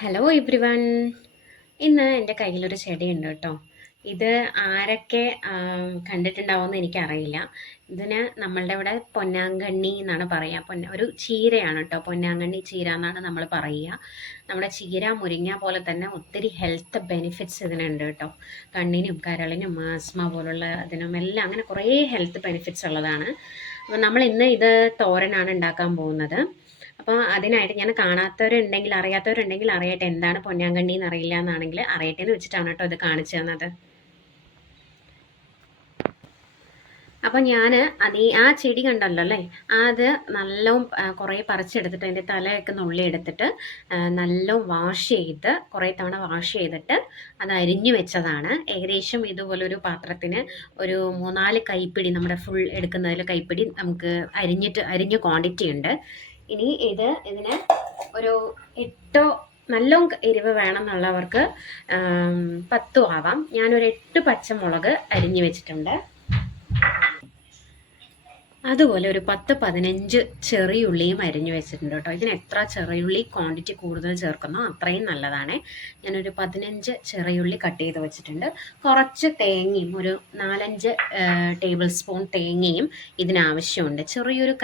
Hello every one. ഇന്ന് എൻ്റെ കയ്യിലൊരു ചെടിയുണ്ട് കേട്ടോ. ഇത് ആരൊക്കെ കണ്ടിട്ടുണ്ടാവുമെന്ന് എനിക്കറിയില്ല. ഇതിന് നമ്മളുടെ ഇവിടെ പൊന്നാങ്കണ്ണി എന്നാണ് പറയുക. ഒരു ചീരയാണ് കേട്ടോ. പൊന്നാങ്കണ്ണി ചീര എന്നാണ് നമ്മൾ പറയുക. നമ്മുടെ ചീര മുരിങ്ങ പോലെ തന്നെ ഒത്തിരി ഹെൽത്ത് ബെനിഫിറ്റ്സ് ഇതിനുണ്ട് കേട്ടോ. കണ്ണിനും കരളിനും ആസ്മ പോലുള്ള അതിനും എല്ലാം അങ്ങനെ കുറേ ഹെൽത്ത് ബെനിഫിറ്റ്സ് ഉള്ളതാണ്. അപ്പോൾ നമ്മൾ ഇന്ന് ഇത് തോരനാണ് ഉണ്ടാക്കാൻ പോകുന്നത്. അപ്പോൾ അതിനായിട്ട് ഞാൻ കാണാത്തവരുണ്ടെങ്കിൽ അറിയാത്തവരുണ്ടെങ്കിൽ അറിയട്ടെ, എന്താണ് പൊന്നാങ്കണ്ണി എന്ന് അറിയില്ല എന്നാണെങ്കിൽ അറിയട്ടെ എന്ന് വെച്ചിട്ടാണ് കേട്ടോ ഇത് കാണിച്ചു തന്നത്. അപ്പോൾ ഞാൻ ആ ചെടി കണ്ടല്ലോ അല്ലേ, അത് നല്ലോണം കുറേ പറിച്ചെടുത്തിട്ട് അതിൻ്റെ തലയൊക്കെ നുള്ളി എടുത്തിട്ട് നല്ലോണം വാഷ് ചെയ്ത് കുറേ തവണ വാഷ് ചെയ്തിട്ട് അത് അരിഞ്ഞു വെച്ചതാണ്. ഏകദേശം ഇതുപോലൊരു പാത്രത്തിന് ഒരു 3-4 കൈപ്പിടി, നമ്മുടെ ഫുൾ എടുക്കുന്നതിൽ കൈപ്പിടി നമുക്ക് അരിഞ്ഞ ക്വാണ്ടിറ്റി ഉണ്ട്. ഇനി ഇതിന് ഒരു 8 നല്ലോണം എരിവ് വേണം എന്നുള്ളവർക്ക് 10 ആവാം. ഞാനൊരു 8 പച്ചമുളക് അരിഞ്ഞു വെച്ചിട്ടുണ്ട്. അതുപോലെ ഒരു 10-15 ചെറിയുള്ളിയും അരിഞ്ഞു വെച്ചിട്ടുണ്ട് കേട്ടോ. ഇതിന് എത്ര ചെറിയുള്ളി ക്വാണ്ടിറ്റി കൂടുതൽ ചേർക്കുന്നോ അത്രയും നല്ലതാണ്. ഞാനൊരു 15 ചെറിയുള്ളി കട്ട് ചെയ്ത് വെച്ചിട്ടുണ്ട്. കുറച്ച് തേങ്ങയും, ഒരു 4-5 ടേബിൾ സ്പൂൺ തേങ്ങയും ഇതിനാവശ്യമുണ്ട്. ചെറിയൊരു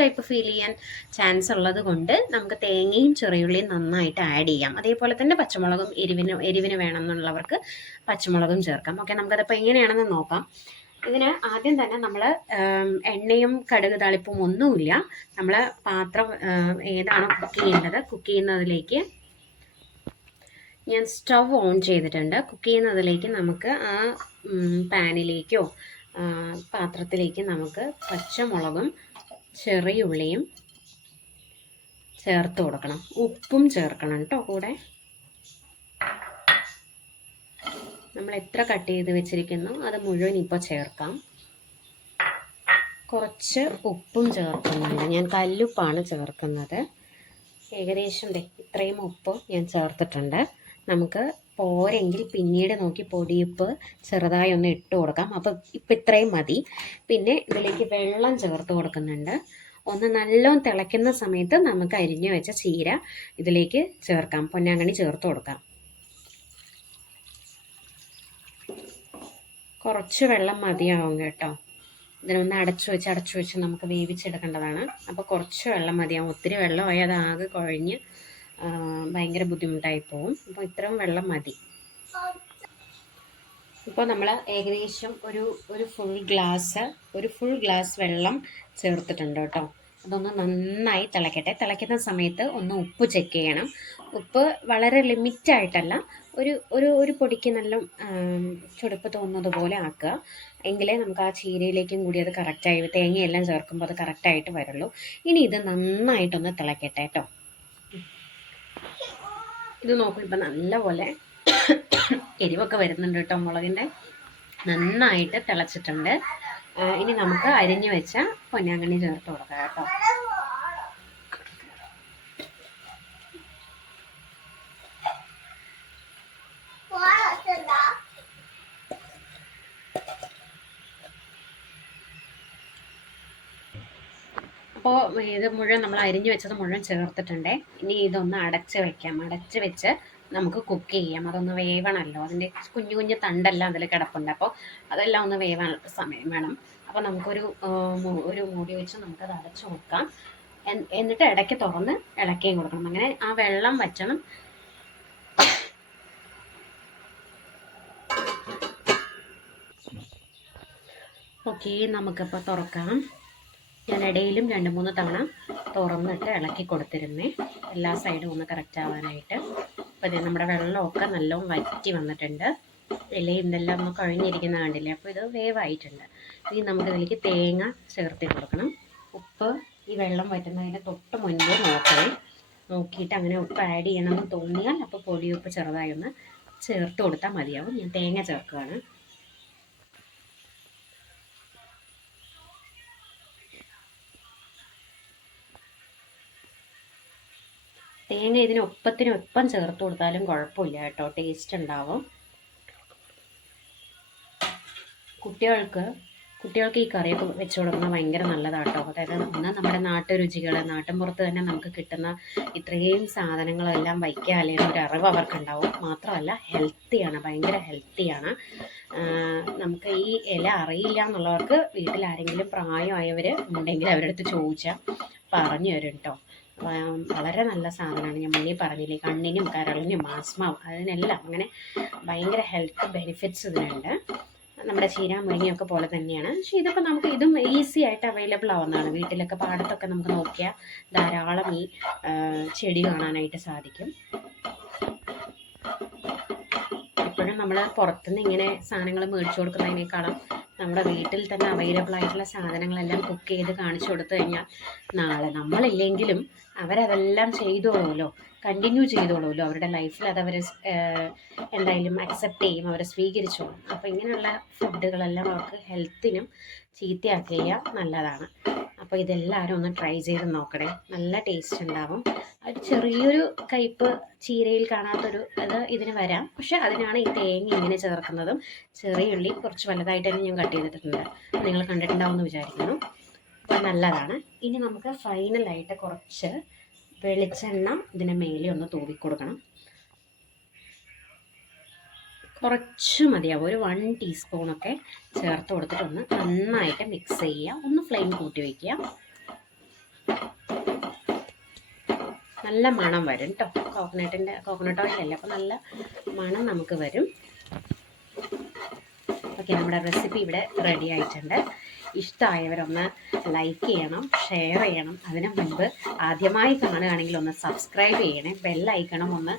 കയ്പ്പ് ഫീൽ ചെയ്യാൻ ചാൻസ് ഉള്ളത് കൊണ്ട് നമുക്ക് തേങ്ങയും ചെറിയുള്ളിയും നന്നായിട്ട് ആഡ് ചെയ്യാം. അതേപോലെ തന്നെ പച്ചമുളകും എരിവിന് വേണമെന്നുള്ളവർക്ക് പച്ചമുളകും ചേർക്കാം. ഓക്കെ, നമുക്കതിപ്പോൾ എങ്ങനെയാണെന്ന് നോക്കാം. ഇതിന് ആദ്യം തന്നെ നമ്മൾ എണ്ണയും കടുക് താളിപ്പും ഒന്നുമില്ല. നമ്മൾ പാത്രം ഏതാണോ കുക്ക് ചെയ്യുന്നതിലേക്ക് ഞാൻ സ്റ്റവ് ഓൺ ചെയ്തിട്ടുണ്ട്. കുക്ക് ചെയ്യുന്നതിലേക്ക് നമുക്ക് ആ പാനിലേക്കോ പാത്രത്തിലേക്ക് നമുക്ക് പച്ചമുളകും ചെറിയുള്ളിയും ചേർത്ത് കൊടുക്കണം. ഉപ്പും ചേർക്കണം കേട്ടോ കൂടെ. നമ്മൾ എത്ര കട്ട് ചെയ്ത് വെച്ചിരിക്കുന്നു അത് മുഴുവൻ ഇപ്പോൾ ചേർക്കാം. കുറച്ച് ഉപ്പും ചേർക്കുന്നുണ്ട്. ഞാൻ കല്ലുപ്പാണ് ചേർക്കുന്നത്. ഏകദേശം ഇത്രയും ഉപ്പ് ഞാൻ ചേർത്തിട്ടുണ്ട്. നമുക്ക് പോരെങ്കിൽ പിന്നീട് നോക്കി പൊടിയുപ്പ് ചെറുതായി ഒന്ന് ഇട്ട് കൊടുക്കാം. അപ്പോൾ ഇപ്പം ഇത്രയും മതി. പിന്നെ ഇതിലേക്ക് വെള്ളം ചേർത്ത് കൊടുക്കുന്നുണ്ട്. ഒന്ന് നല്ലോണം തിളയ്ക്കുന്ന സമയത്ത് നമുക്ക് അരിഞ്ഞു വെച്ച ചീര ഇതിലേക്ക് ചേർക്കാം. പൊന്നാങ്കണ്ണി ചേർത്ത് കൊടുക്കാം. കുറച്ച് വെള്ളം മതിയാവും കേട്ടോ. ഇതിനൊന്ന് അടച്ചു വെച്ച് നമുക്ക് വേവിച്ചെടുക്കേണ്ടതാണ്. അപ്പോൾ കുറച്ച് വെള്ളം മതിയാവും. ഒത്തിരി വെള്ളമായി അത് ആകെ കുഴഞ്ഞ് ഭയങ്കര ബുദ്ധിമുട്ടായി പോവും. അപ്പോൾ ഇത്രയും വെള്ളം മതി. ഇപ്പോൾ നമ്മൾ ഏകദേശം ഒരു ഫുൾ ഗ്ലാസ് വെള്ളം ചേർത്തിട്ടുണ്ട് കേട്ടോ. അതൊന്ന് നന്നായി തിളയ്ക്കട്ടെ. തിളയ്ക്കുന്ന സമയത്ത് ഒന്ന് ഉപ്പ് ചെക്ക് ചെയ്യണം. ഉപ്പ് വളരെ ലിമിറ്റായിട്ടല്ല, ഒരു പൊടിക്ക് നല്ല ചുടുപ്പ് തോന്നുന്നത് പോലെ ആക്കുക. എങ്കിലേ നമുക്ക് ആ ചീരയിലേക്കും കൂടി അത് കറക്റ്റായി, തേങ്ങയെല്ലാം ചേർക്കുമ്പോൾ അത് കറക്റ്റായിട്ട് വരുള്ളൂ. ഇനി ഇത് നന്നായിട്ടൊന്ന് തിളയ്ക്കട്ടെ കേട്ടോ. ഇത് നോക്കും, ഇപ്പം നല്ലപോലെ എരിവൊക്കെ വരുന്നുണ്ട് കേട്ടോ. മുളകിൻ്റെ നന്നായിട്ട് തിളച്ചിട്ടുണ്ട്. ഇനി നമുക്ക് അരിഞ്ഞു വെച്ച പൊന്നാങ്കണ്ണി ചേർത്ത് കൊടുക്കാം കേട്ടോ. അപ്പോൾ ഇത് മുഴുവൻ നമ്മൾ അരിഞ്ഞു വെച്ചത് മുഴുവൻ ചേർത്തിട്ടുണ്ട്. ഇനി ഇതൊന്ന് അടച്ച് വെച്ച് നമുക്ക് കുക്ക് ചെയ്യാം. അതൊന്ന് വേവണമല്ലോ. അതിൻ്റെ കുഞ്ഞു കുഞ്ഞു തണ്ടെല്ലാം അതിൽ കിടപ്പുണ്ട്. അപ്പോൾ അതെല്ലാം ഒന്ന് വേവാൻ സമയം വേണം. അപ്പോൾ നമുക്കൊരു മൂടി വെച്ച് നമുക്കത് അടച്ചു കൊടുക്കാം. എന്നിട്ട് ഇടയ്ക്ക് തുറന്ന് ഇളക്കിയും കൊടുക്കണം. അങ്ങനെ ആ വെള്ളം വറ്റണം. ഓക്കെ, നമുക്കിപ്പോൾ തുറക്കാം. ഞാൻ ഇടയിലും 2-3 തവണ തുറന്നിട്ട് ഇളക്കി കൊടുത്തിരുന്നേ, എല്ലാ സൈഡും ഒന്ന് കറക്റ്റ് ആവാനായിട്ട്. അപ്പോൾ ഇത് നമ്മുടെ വെള്ളമൊക്കെ നല്ലോണം വറ്റി വന്നിട്ടുണ്ട്. ഇലയും ഇതെല്ലാം ഒന്ന് കഴിഞ്ഞിരിക്കുന്ന കണ്ടില്ലേ. അപ്പോൾ ഇത് വേവായിട്ടുണ്ട്. ഇനി നമുക്കിതിലേക്ക് തേങ്ങ ചേർത്ത് കൊടുക്കണം. ഉപ്പ് ഈ വെള്ളം വറ്റുന്നതിൻ്റെ തൊട്ട് മുൻപ് നോക്കിയിട്ട് അങ്ങനെ ഉപ്പ് ആഡ് ചെയ്യണമെന്ന് തോന്നിയാൽ അപ്പോൾ പൊടിയുപ്പ് ചെറുതായി ഒന്ന് ചേർത്ത് കൊടുത്താൽ മതിയാവും. ഞാൻ തേങ്ങ ചേർക്കുകയാണ്. തേങ്ങ ഒപ്പം ചേർത്ത് കൊടുത്താലും കുഴപ്പമില്ല കേട്ടോ, ടേസ്റ്റ് ഉണ്ടാവും. കുട്ടികൾക്ക് കുട്ടികൾക്ക് ഈ കറിയൊക്കെ വെച്ച് കൊടുക്കുന്നത് ഭയങ്കര നല്ലതാട്ടോ. അതായത് ഒന്ന് നമ്മുടെ നാട്ടുരുചികൾ, നാട്ടിൻപുറത്ത് തന്നെ നമുക്ക് കിട്ടുന്ന ഇത്രയും സാധനങ്ങളെല്ലാം വയ്ക്കുക അല്ലെങ്കിൽ ഒരു അറിവ് അവർക്കുണ്ടാവും. മാത്രമല്ല ഹെൽത്തിയാണ്, ഭയങ്കര ഹെൽത്തിയാണ്. നമുക്ക് ഈ ഇല അറിയില്ല എന്നുള്ളവർക്ക് വീട്ടിൽ ആരെങ്കിലും പ്രായമായവർ ഉണ്ടെങ്കിൽ അവരുടെ അടുത്ത് ചോദിച്ചാൽ പറഞ്ഞു തരും കേട്ടോ. വളരെ നല്ല സാധനമാണ്. ഞാൻ മുന്നേ പറഞ്ഞില്ലേ, കണ്ണിനും കരളിനും ആസ്മ അതിനെല്ലാം അങ്ങനെ ഭയങ്കര ഹെൽത്ത് ബെനിഫിറ്റ്സ് ഇതിനുണ്ട്. നമ്മുടെ ചീര മുരിങ്ങയൊക്കെ പോലെ തന്നെയാണ്. പക്ഷേ ഇതൊക്കെ നമുക്ക് ഇതും ഈസി ആയിട്ട് അവൈലബിൾ ആവുന്നതാണ്. വീട്ടിലൊക്കെ പാടത്തൊക്കെ നമുക്ക് നോക്കിയാൽ ധാരാളം ഈ ചെടി കാണാനായിട്ട് സാധിക്കും. എപ്പോഴും നമ്മൾ പുറത്തുനിന്ന് ഇങ്ങനെ സാധനങ്ങൾ മേടിച്ചു കൊടുക്കുന്നതിനേക്കാളും നമ്മുടെ വീട്ടിൽ തന്നെ അവൈലബിൾ ആയിട്ടുള്ള സാധനങ്ങളെല്ലാം കുക്ക് ചെയ്ത് കാണിച്ചു കൊടുത്തു കഴിഞ്ഞാൽ നാളെ നമ്മളില്ലെങ്കിലും അവരതെല്ലാം ചെയ്തോളുമല്ലോ, കണ്ടിന്യൂ ചെയ്തോളുമല്ലോ. അവരുടെ ലൈഫിൽ അതവർ എന്തായാലും അക്സെപ്റ്റ് ചെയ്യും, അവരെ സ്വീകരിച്ചോളും. അപ്പോൾ ഇങ്ങനെയുള്ള ഫുഡുകളെല്ലാം അവർക്ക് ഹെൽത്തിനും ചീത്തയാക്കില്ല, നല്ലതാണ്. അപ്പോൾ ഇതെല്ലാവരും ഒന്ന് ട്രൈ ചെയ്ത് നോക്കണേ, നല്ല ടേസ്റ്റ് ഉണ്ടാവും. ഒരു ചെറിയൊരു കയ്പ്പ് ചീരയിൽ കാണാത്തൊരു അത് ഇതിന് വരാം. പക്ഷെ അതിനാണ് ഈ തേങ്ങ ഇങ്ങനെ ചേർക്കുന്നതും. ചെറിയ ഉള്ളി കുറച്ച് വലുതായിട്ട് തന്നെ ഞാൻ കട്ട് ചെയ്തിട്ടുണ്ട്, നിങ്ങൾ കണ്ടിട്ടുണ്ടാവും എന്ന് വിചാരിക്കുന്നു. അപ്പോൾ നല്ലതാണ്. ഇനി നമുക്ക് ഫൈനലായിട്ട് കുറച്ച് വെളിച്ചെണ്ണ ഇതിന് മേലെ ഒന്ന് തൂവി കൊടുക്കണം. കുറച്ച് മതിയാവും, ഒരു 1 ടീസ്പൂണൊക്കെ ചേർത്ത് കൊടുത്തിട്ടൊന്ന് നന്നായിട്ട് മിക്സ് ചെയ്യുക. ഒന്ന് ഫ്ലെയിം കൂട്ടി വയ്ക്കുക. നല്ല മണം വരും കേട്ടോ. കോക്കനട്ട് ഓയിലല്ലേ, അപ്പോൾ നല്ല മണം നമുക്ക് വരും. ഓക്കെ, നമ്മുടെ റെസിപ്പി ഇവിടെ റെഡി ആയിട്ടുണ്ട്. ഇഷ്ടമായവരൊന്ന് ലൈക്ക് ചെയ്യണം, ഷെയർ ചെയ്യണം. അതിന് മുൻപ് ആദ്യമായി കാണുകയാണെങ്കിൽ ഒന്ന് സബ്സ്ക്രൈബ് ചെയ്യണേ, ബെല്ലൈക്കണം ഒന്ന്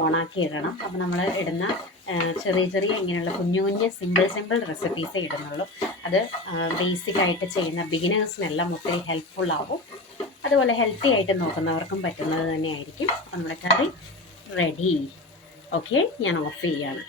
ഓണാക്കി ഇടണം. അപ്പോൾ നമ്മൾ ഇടുന്ന ചെറിയ ഇങ്ങനെയുള്ള കുഞ്ഞു സിമ്പിൾ റെസിപ്പീസേ ഇടുന്നുള്ളൂ. അത് ബേസിക്കായിട്ട് ചെയ്യുന്ന ബിഗിനേഴ്സിനെല്ലാം ഒത്തിരി ഹെൽപ്ഫുൾ ആവും. അതുപോലെ ഹെൽത്തി ആയിട്ട് നോക്കുന്നവർക്കും പറ്റുന്നത് തന്നെയായിരിക്കും. അപ്പോൾ നമ്മുടെ കറി റെഡി. ഓക്കെ, ഞാൻ ഓഫ് ചെയ്യാണ്.